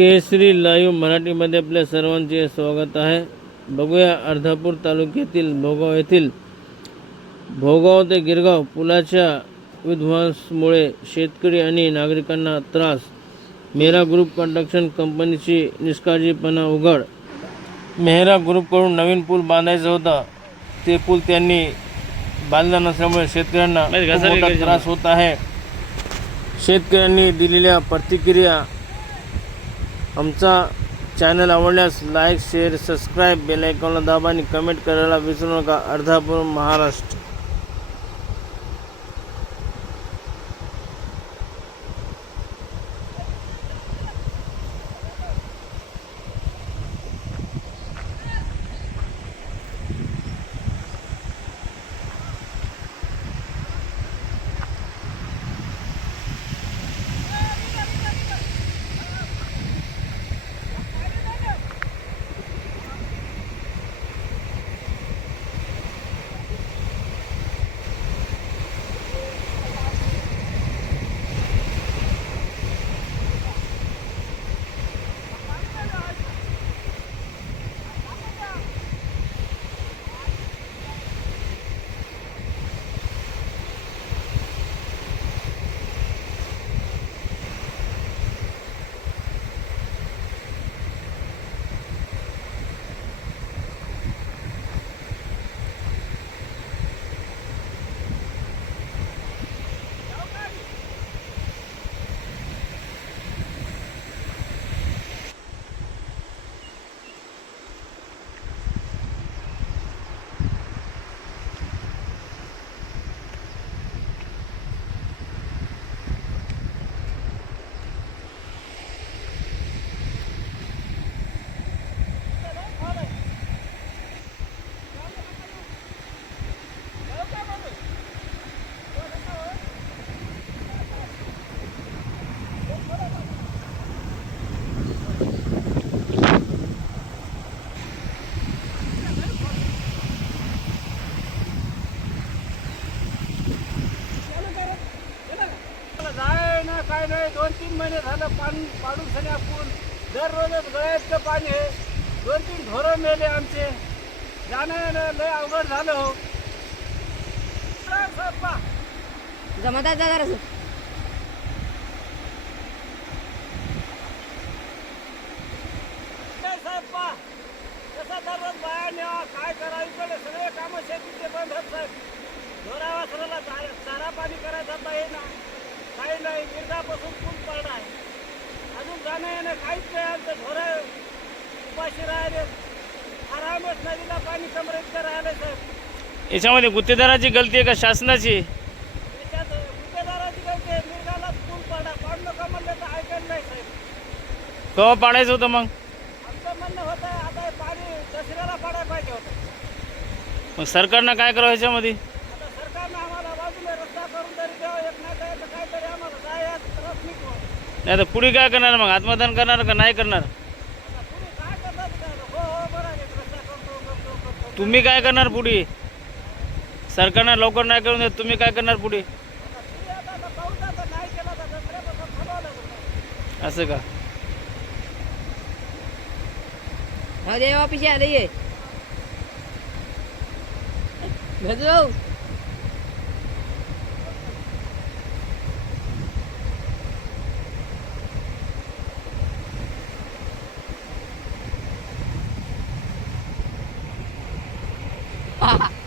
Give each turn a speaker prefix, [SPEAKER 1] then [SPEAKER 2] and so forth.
[SPEAKER 1] केसरी live मराठीमध्ये आपल्या सर्वांचे स्वागत आहे. बघूया अर्धापूर तालुक्यातील भोगाव येथील भोगाव ते गिरगाव पुलाच्या विध्वंसमुळे शेतकरी आणि नागरिकांना त्रास. मेहरा ग्रुप कंस्ट्रक्शन कंपनीची निष्काळजीपणा उघड. मेहरा ग्रुपकडून नवीन पूल बांधायचा होता. ते पूल त्यांनी बांधला नसल्यामुळे शेतकऱ्यांना त्रास होत आहे. शेतकऱ्यांनी दिलेल्या प्रतिक्रिया आमचा चॅनल आवडल्यास लाईक शेअर सबस्क्राईब बेल आयकॉनला दाबा आणि कमेंट करायला विसरू नका. अर्धापूर महाराष्ट्र.
[SPEAKER 2] ना काय नाही दोन तीन महिने झालं पाणी पाडून सनी आपण. दररोजच गळ्याचं पाणी आहे. दोन तीन ढोरं मेले आमचे. जाणं येणं लय अवघड झालं हो.
[SPEAKER 3] जमादार दादा
[SPEAKER 2] काय साहेब पा कसं दररोज बाया न्यावा काय करा इकडे सगळे कामं शेतीचे बंद आहेत साहेब. ढोरा वासराला चारा पाणी करायचा हे ना. काही नाही गिरडापासून पूल पडला आहे. अजून जाणं येणं काहीच नाही आमचं ढोरं उपाशी राहिले. आरामच नदीला पाणी इतकं राहिलं साहेब
[SPEAKER 1] याच्यामध्ये गुत्तेदाराची गलती आहे का शासनाची?
[SPEAKER 2] त्याच्यात गुत्तेदाराची गलती आहे. पूल पडला पाडू. म्हणलं तर ऐकायला नाही साहेब
[SPEAKER 1] केव्हा पाडायचं होतं मग?
[SPEAKER 2] आमचं म्हणणं होतं आता पाणी दसऱ्याला पडायला पाहिजे होतं.
[SPEAKER 1] मग सरकारनं काय करावं याच्यामध्ये
[SPEAKER 2] आता सरकारनं आम्हाला बाजूला रस्ता करून तरी द्यावा एक नाही तर काहीतरी आम्हाला जायला त्रास नको
[SPEAKER 1] नाही तर पुढे काय करणार? मग आत्मदान करणार का नाही करणार?
[SPEAKER 2] तुम्ही काय
[SPEAKER 1] करणार पुढे? सरकारनं लवकर नाही करून देत तुम्ही काय करणार पुढे?
[SPEAKER 2] आता तुम्ही
[SPEAKER 3] ऑफिस आले. भाऊ ha ha